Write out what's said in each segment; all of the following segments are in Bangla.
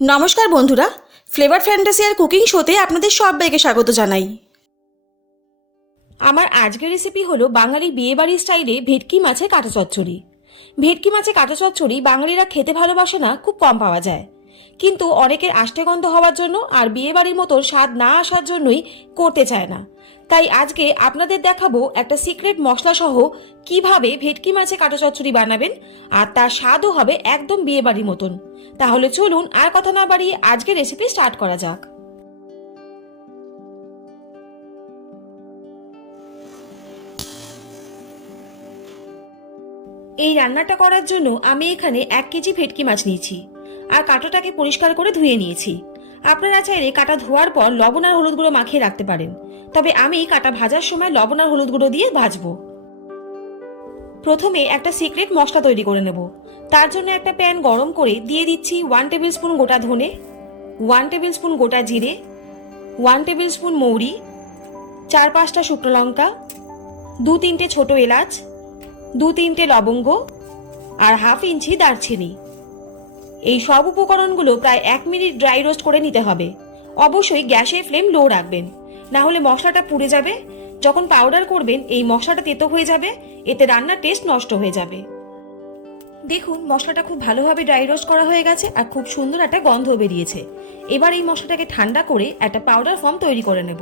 নমস্কার বন্ধুরা, ফ্লেভার ফ্যান্টাসি আর কুকিং শোতে আপনাদের সবাইকে স্বাগত জানাই। আমার আজকের রেসিপি হলো বাঙালি বিয়েবাড়ি স্টাইলে ভেটকি মাছের কাঁটা চচ্চড়ি। ভেটকি মাছের কাঁটা চচ্চড়ি বাঙালিরা খেতে ভালোবাসে না, খুব কম পাওয়া যায়, কিন্তু অনেকের আষ্টে গন্ধ হওয়ার জন্য আর বিয়েবাড়ির মতো স্বাদ না আসার জন্যই করতে চায় না। তাই আজকে আপনাদের দেখাবো একটা সিক্রেট মশলা সহ কিভাবে ভেটকি মাছের কাঁটা চচ্চড়ি বানাবেন, আর তার স্বাদও হবে একদম বিয়েবাড়ির মতন। তাহলে চলুন আর কথা না বাড়িয়ে আজকে রেসিপি স্টার্ট করা যাক। এই রান্নাটা করার জন্য আমি এখানে 1 কেজি ভেটকি মাছ নিয়েছি আর কাঁটাটাকে পরিষ্কার করে ধুয়ে নিয়েছি। আপনারা চাইলে কাঁটা ধোয়ার পর লবণ আর হলুদ গুঁড়ো মাখিয়ে রাখতে পারেন, তবে আমি কাঁটা ভাজার সময় লবণ আর হলুদ গুঁড়ো দিয়ে ভাজবো। প্রথমে একটা সিক্রেট মশলা তৈরি করে নেব। তার জন্য একটা প্যান গরম করে দিয়ে দিচ্ছি 1 টেবিল স্পুন গোটা ধনে, 1 টেবিল স্পুন গোটা জিরে, 1 টেবিল স্পুন মৌরি, 4-5টা শুকনো লঙ্কা, 2-3টে ছোট এলাচ, 2-3টে লবঙ্গ আর 1/2 ইঞ্চি দারচিনি। এই সব উপকরণগুলো প্রায় 1 মিনিট ড্রাই রোস্ট করে নিতে হবে। অবশ্যই গ্যাসের ফ্লেম লো রাখবেন, না হলে মশলাটা পুড়ে যাবে। যখন পাউডার করবেন এই মশলাটা তেতো হয়ে যাবে, এতে রান্নার টেস্ট নষ্ট হয়ে যাবে। দেখুন মশলাটা খুব ভালোভাবে ড্রাই রোস্ট করা হয়ে গেছে আর খুব সুন্দর একটা গন্ধ বেরিয়েছে। এবার এই মশলাটাকে ঠান্ডা করে একটা পাউডার ফর্ম তৈরি করে নেব।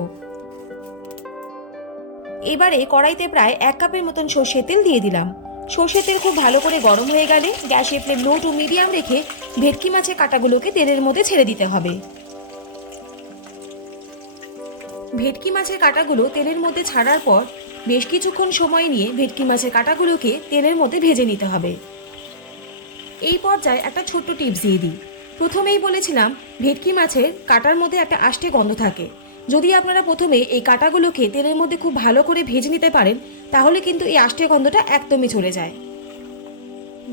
এবারে কড়াইতে প্রায় 1 কাপের মতন সর্ষের তেল দিয়ে দিলাম। সর্ষের তেল খুব ভালো করে গরম হয়ে গেলে গ্যাসের ফ্লেম লো টু মিডিয়াম রেখে ভেটকি মাছের কাঁটাগুলোকে তেলের মধ্যে ছেড়ে দিতে হবে। ভেটকি মাছের কাঁটাগুলো তেলের মধ্যে ছাড়ার পর বেশ কিছুক্ষণ সময় নিয়ে ভেটকি মাছের কাঁটাগুলোকে তেলের মধ্যে ভেজে নিতে হবে। এই পর্যায়ে একটা ছোট্ট টিপস দিয়ে দিই। প্রথমেই বলেছিলাম ভেটকি মাছের কাঁটার মধ্যে একটা আষ্টে গন্ধ থাকে। যদি আপনারা প্রথমে এই কাঁটাগুলোকে তেলের মধ্যে খুব ভালো করে ভেজে নিতে পারেন, তাহলে কিন্তু এই আষ্টে গন্ধটা একদমই চলে যায়।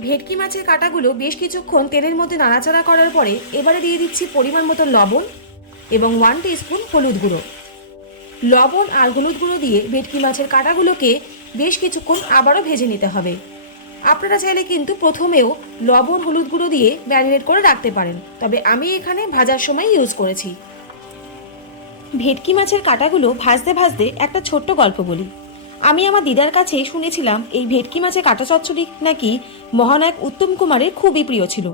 ভেটকি মাছের কাঁটাগুলো বেশ কিছুক্ষণ তেলের মধ্যে নাড়াচাড়া করার পরে এবারে দিয়ে দিচ্ছি পরিমাণ মতো লবণ এবং 1 টিস্পুন হলুদ গুঁড়ো। লবণ আর হলুদ গুঁড়ো দিয়ে ভেটকি মাছের কাঁটাগুলোকে বেশ কিছুক্ষণ আবারও ভেজে নিতে হবে। আপনারা চাইলে কিন্তু প্রথমেও লবণ হলুদ গুঁড়ো দিয়ে ম্যারিনেট করে রাখতে পারেন, তবে আমি এখানে ভাজার সময় ইউজ করেছি। ভেটকি মাছের কাঁটাগুলো ভাজতে ভাজতে একটা ছোট্ট গল্প বলি। আমি আমার দিদার কাছে শুনেছিলাম এই ভেটকি মাছের কাঁটা চচ্চড়ি নাকি মহানায়ক উত্তম কুমারের খুবই প্রিয় ছিল।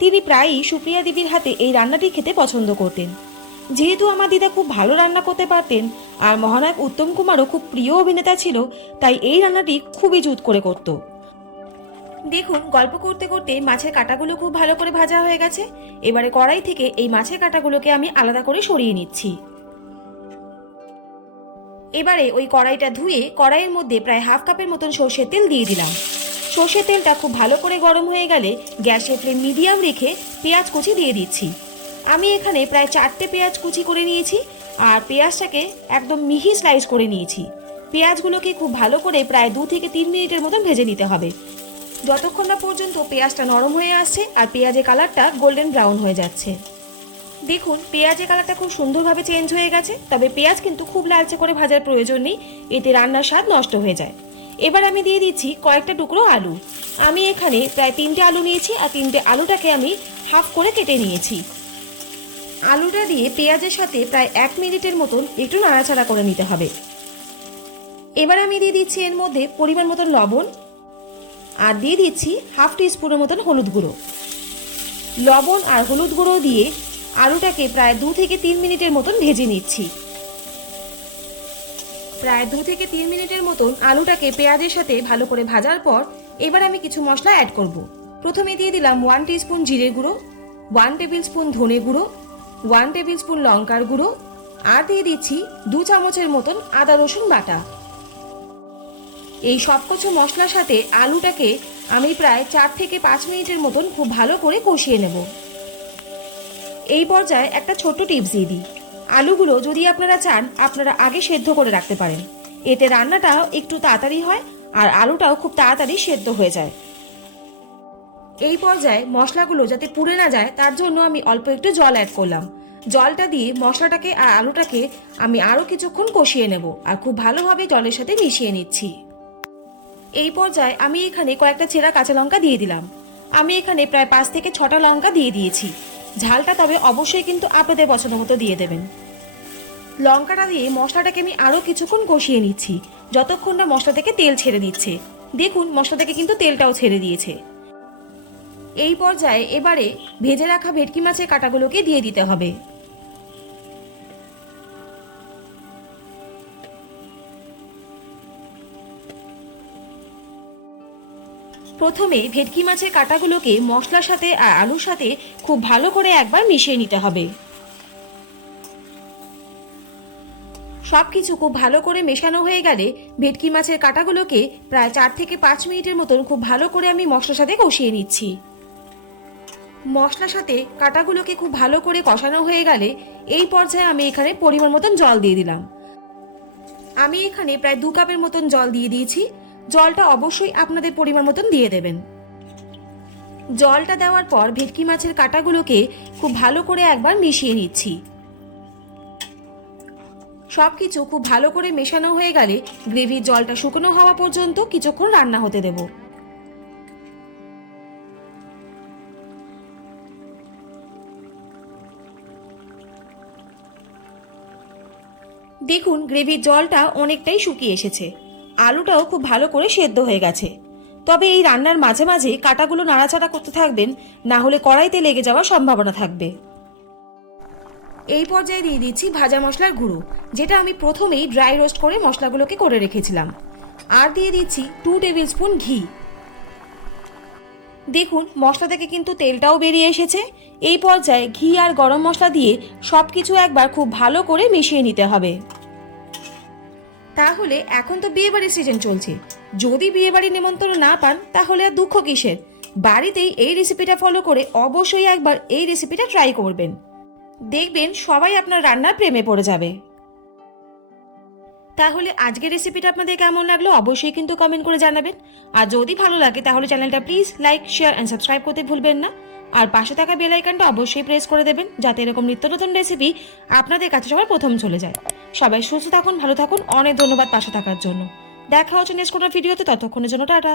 তিনি প্রায়ই সুপ্রিয়া দেবীর হাতে এই রান্নাটি খেতে পছন্দ করতেন। যেহেতু আমার দিদা খুব ভালো রান্না করতে পারতেন আর মহানায়ক উত্তম কুমারও খুব প্রিয় অভিনেতা ছিল, তাই এই রান্নাটি খুবই জুত করে করত। দেখুন গল্প করতে করতে মাছের কাঁটাগুলো খুব ভালো করে ভাজা হয়ে গেছে। এবারে কড়াই থেকে এই মাছের কাঁটাগুলোকে আমি আলাদা করে সরিয়ে নিচ্ছি। এবারে ওই কড়াইটা ধুয়ে কড়াইয়ের মধ্যে প্রায় 1/2 কাপের মতন সর্ষের তেল দিয়ে দিলাম। সর্ষের তেলটা খুব ভালো করে গরম হয়ে গেলে গ্যাসের ফ্লেম মিডিয়াম রেখে পেঁয়াজ কুচি দিয়ে দিচ্ছি। আমি এখানে প্রায় 4টে পেঁয়াজ কুচি করে নিয়েছি আর পেঁয়াজটাকে একদম মিহি স্লাইস করে নিয়েছি। পেঁয়াজগুলোকে খুব ভালো করে প্রায় 2 থেকে 3 মিনিটের মতন ভেজে নিতে হবে, যতক্ষণ না পর্যন্ত পেঁয়াজটা নরম হয়ে আসছে আর পেঁয়াজের কালারটা গোল্ডেন ব্রাউন হয়ে যাচ্ছে। দেখুন পেঁয়াজের কালারটা খুব সুন্দরভাবে চেঞ্জ হয়ে গেছে, তবে পেঁয়াজ কিন্তু খুব লালচে করে ভাজার প্রয়োজন নেই, এতে রান্নার স্বাদ নষ্ট হয়ে যায়। এবার আমি দিয়ে দিচ্ছি কয়েকটা টুকরো আলু। আমি এখানে প্রায় 3টে আলু নিয়েছি আর 3টে আলুটাকে আমি হাফ করে কেটে নিয়েছি। আলুটা দিয়ে পেঁয়াজের সাথে প্রায় 1 মিনিটের মতন একটু নাড়াচাড়া করে নিতে হবে। এবার আমি দিয়ে দিচ্ছি এর মধ্যে পরিমাণ মতন লবণ আর দিয়ে দিচ্ছি 1/2 টিস্পুনের মতন হলুদ গুঁড়ো। লবণ আর হলুদ গুঁড়ো দিয়ে আলুটাকে প্রায় 2 থেকে 3 মিনিটের মতন ভেজে নিচ্ছি। প্রায় 2 থেকে 3 মিনিটের মতন আলুটাকে পেঁয়াজের সাথে ভালো করে ভাজার পর এবার আমি কিছু মশলা অ্যাড করব। প্রথমে দিয়ে দিলাম 1 টিস্পুন জিরে গুঁড়ো, 1 টেবিল স্পুন ধনে গুঁড়ো, 1 টেবিল স্পুন লঙ্কার গুঁড়ো আর দিয়ে দিচ্ছি 2 চামচের মতন আদা রসুন বাটা। এই সব কিছু মশলার সাথে আলুটাকে আমি প্রায় 4 থেকে 5 মিনিটের মতন খুব ভালো করে কষিয়ে নেব। এই পর্যায়ে একটা ছোট্ট টিপস দিয়ে দিই। আলুগুলো যদি আপনারা চান আপনারা আগে সেদ্ধ করে রাখতে পারেন, এতে রান্নাটাও একটু তাড়াতাড়ি হয় আর আলুটাও খুব তাড়াতাড়ি সেদ্ধ হয়ে যায়। এই পর্যায়ে মশলাগুলো যাতে পুড়ে না যায় তার জন্য আমি অল্প একটু জল অ্যাড করলাম। জলটা দিয়ে মশলাটাকে আর আলুটাকে আমি আরও কিছুক্ষণ কষিয়ে নেব আর খুব ভালোভাবে জলের সাথে মিশিয়ে নিচ্ছি। এই পর্যায়ে আমি এখানে কয়েকটা চেরা কাঁচা লঙ্কা দিয়ে দিলাম। আমি এখানে প্রায় 5 থেকে 6টা লঙ্কা দিয়ে দিয়েছি। ঝালটা তবে অবশ্যই কিন্তু আপনাদের পছন্দ মতো দিয়ে দেবেন। লঙ্কাটা দিয়ে মশলাটাকে আমি আরও কিছুক্ষণ কষিয়ে নিচ্ছি, যতক্ষণ না মশলা থেকে তেল ছেড়ে দিচ্ছে। দেখুন মশলা থেকে কিন্তু তেলটাও ছেড়ে দিয়েছে। এই পর্যায়ে এবারে ভেজে রাখা ভেটকি মাছের কাঁটাগুলোকে দিয়ে দিতে হবে। প্রথমে ভেটকি মাছের কাঁটাগুলোকে মশলার সাথে আর আলুর সাথে খুব ভালো করে একবার মিশিয়ে নিতে হবে। সবকিছু খুব ভালো করে মেশানো হয়ে গেলে ভেটকি মাছের কাঁটাগুলোকে প্রায় 4 থেকে 5 মিনিটের মতন খুব ভালো করে আমি মশলার সাথে কষিয়ে নিচ্ছি। মশলার সাথে কাঁটাগুলোকে খুব ভালো করে কষানো হয়ে গেলে এই পর্যায়ে আমি এখানে পরিমাণ মতন জল দিয়ে দিলাম। আমি এখানে প্রায় 2 কাপের মতন জল দিয়ে দিয়েছি। জলটা অবশ্যই আপনাদের পরিমাণ মতন দিয়ে দেবেন। জলটা দেওয়ার পর ভেটকি মাছের কাঁটাগুলোকে খুব ভালো করে একবার মিশিয়ে নিচ্ছি। সবকিছু খুব ভালো করে মেশানো হয়ে গেলে গ্রেভির জলটা শুকনো হওয়া পর্যন্ত কিছুক্ষণ রান্না হতে দেব। দেখুন গ্রেভির জলটা অনেকটাই শুকিয়ে এসেছে, আলুটাও খুব ভালো করে সেদ্ধ হয়ে গেছে। তবে এই রান্নার মাঝে মাঝে কাঁটাগুলো নাড়াচাড়া করতে থাকবেন, না হলে কড়াইতে লেগে যাওয়ার সম্ভাবনা থাকবে। এই পর্যায়ে দিয়ে দিচ্ছি ভাজা মশলার গুঁড়ো, যেটা আমি প্রথমেই ড্রাই রোস্ট করে মশলাগুলোকে করে রেখেছিলাম। আর দিয়ে দিচ্ছি 2 টেবিল স্পুন ঘি। দেখুন মশলা থেকে কিন্তু তেলটাও বেরিয়ে এসেছে। এই পর্যায়ে ঘি আর গরম মশলা দিয়ে সবকিছু একবার খুব ভালো করে মিশিয়ে নিতে হবে। তাহলে এখন তো বিয়েবাড়ির সিজন চলছে, যদি বিয়েবাড়ির নিমন্ত্রণ না পান তাহলে আর দুঃখ কিসের। বাড়িতেই এই রেসিপিটা ফলো করে অবশ্যই একবার এই রেসিপিটা ট্রাই করবেন, দেখবেন সবাই আপনার রান্নার প্রেমে পড়ে যাবে। তাহলে আজকের রেসিপিটা আপনাদের কেমন লাগলো অবশ্যই কিন্তু কমেন্ট করে জানাবেন। আর যদি ভালো লাগে তাহলে চ্যানেলটা please like, share and subscribe করতে ভুলবেন না। আর পাশে থাকা বেল আইকনটা অবশ্যই প্রেস করে দেবেন, যাতে এরকম নিত্য নতুন রেসিপি আপনাদের কাছে সবার প্রথম চলে যায়। সবাই সুস্থ থাকুন, ভালো থাকুন, অনেক ধন্যবাদ পাশে থাকার জন্য। দেখা হচ্ছে নেক্সট কোনো ভিডিওতে, ততক্ষণের জন্য টাটা।